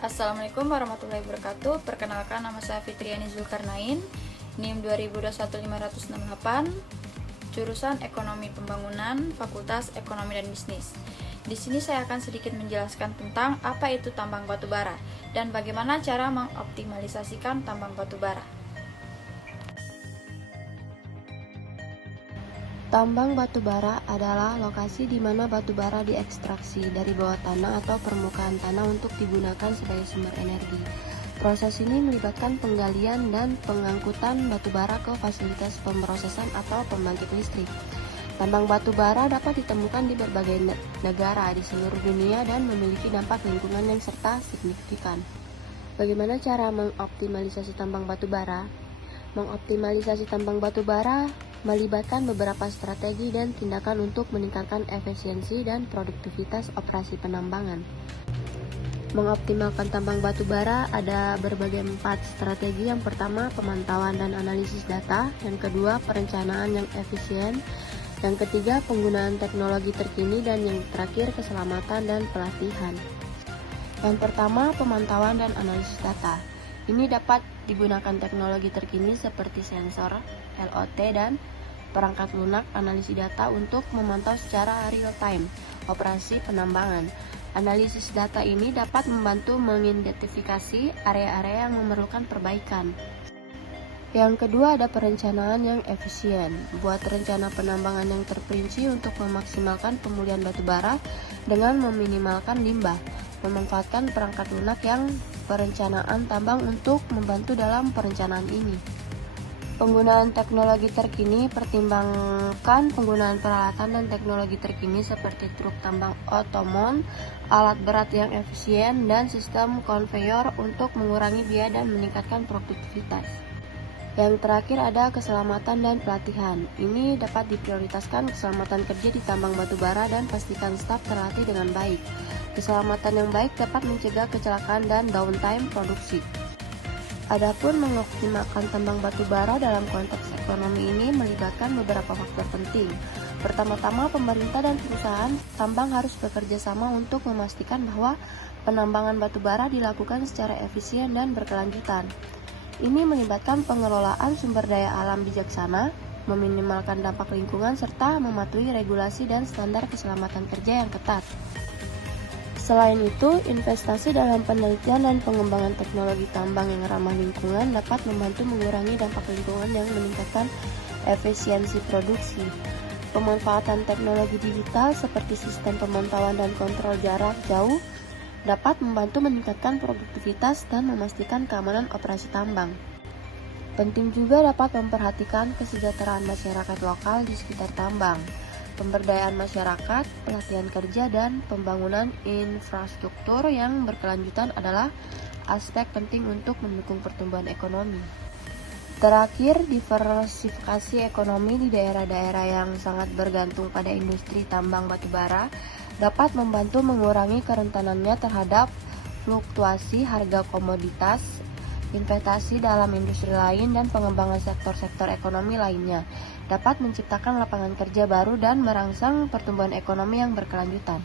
Assalamualaikum warahmatullahi wabarakatuh. Perkenalkan, nama saya Fitriani Zulkarnain, NIM 2021-568, jurusan Ekonomi Pembangunan, Fakultas Ekonomi dan Bisnis. Di sini saya akan sedikit menjelaskan tentang apa itu tambang batubara dan bagaimana cara mengoptimalisasikan tambang batubara. Tambang batubara adalah lokasi di mana batubara diekstraksi dari bawah tanah atau permukaan tanah untuk digunakan sebagai sumber energi. Proses ini melibatkan penggalian dan pengangkutan batubara ke fasilitas pemrosesan atau pembangkit listrik. Tambang batubara dapat ditemukan di berbagai negara di seluruh dunia dan memiliki dampak lingkungan yang serta signifikan. Bagaimana cara mengoptimalisasi tambang batubara? Mengoptimalisasi tambang batubara melibatkan beberapa strategi dan tindakan untuk meningkatkan efisiensi dan produktivitas operasi penambangan. Mengoptimalkan tambang batubara ada berbagai 4 strategi. Yang pertama, pemantauan dan analisis data. Yang kedua, perencanaan yang efisien. Yang ketiga, penggunaan teknologi terkini. Dan yang terakhir, keselamatan dan pelatihan. Yang pertama, pemantauan dan analisis data. Ini dapat digunakan teknologi terkini seperti sensor, LOT, dan perangkat lunak analisis data untuk memantau secara real-time operasi penambangan. Analisis data ini dapat membantu mengidentifikasi area-area yang memerlukan perbaikan. Yang kedua, ada perencanaan yang efisien. Buat rencana penambangan yang terperinci untuk memaksimalkan pemulihan batubara dengan meminimalkan limbah. Memanfaatkan perangkat lunak yang perencanaan tambang untuk membantu dalam perencanaan ini. Penggunaan teknologi terkini, pertimbangkan penggunaan peralatan dan teknologi terkini seperti truk tambang otonom, alat berat yang efisien, dan sistem konveyor untuk mengurangi biaya dan meningkatkan produktivitas. Yang terakhir ada keselamatan dan pelatihan. Ini dapat diprioritaskan keselamatan kerja di tambang batubara dan pastikan staf terlatih dengan baik. Keselamatan yang baik dapat mencegah kecelakaan dan downtime produksi. Adapun mengoptimalkan tambang batubara dalam konteks ekonomi ini melibatkan beberapa faktor penting. Pertama-tama, pemerintah dan perusahaan tambang harus bekerja sama untuk memastikan bahwa penambangan batubara dilakukan secara efisien dan berkelanjutan. Ini melibatkan pengelolaan sumber daya alam bijaksana, meminimalkan dampak lingkungan, serta mematuhi regulasi dan standar keselamatan kerja yang ketat. Selain itu, investasi dalam penelitian dan pengembangan teknologi tambang yang ramah lingkungan dapat membantu mengurangi dampak lingkungan yang meningkatkan efisiensi produksi. Pemanfaatan teknologi digital seperti sistem pemantauan dan kontrol jarak jauh dapat membantu meningkatkan produktivitas dan memastikan keamanan operasi tambang. Penting juga dapat memperhatikan kesejahteraan masyarakat lokal di sekitar tambang. Pemberdayaan masyarakat, pelatihan kerja, dan pembangunan infrastruktur yang berkelanjutan adalah aspek penting untuk mendukung pertumbuhan ekonomi. Terakhir, diversifikasi ekonomi di daerah-daerah yang sangat bergantung pada industri tambang batubara dapat membantu mengurangi kerentanannya terhadap fluktuasi harga komoditas, investasi dalam industri lain, dan pengembangan sektor-sektor ekonomi lainnya dapat menciptakan lapangan kerja baru dan merangsang pertumbuhan ekonomi yang berkelanjutan.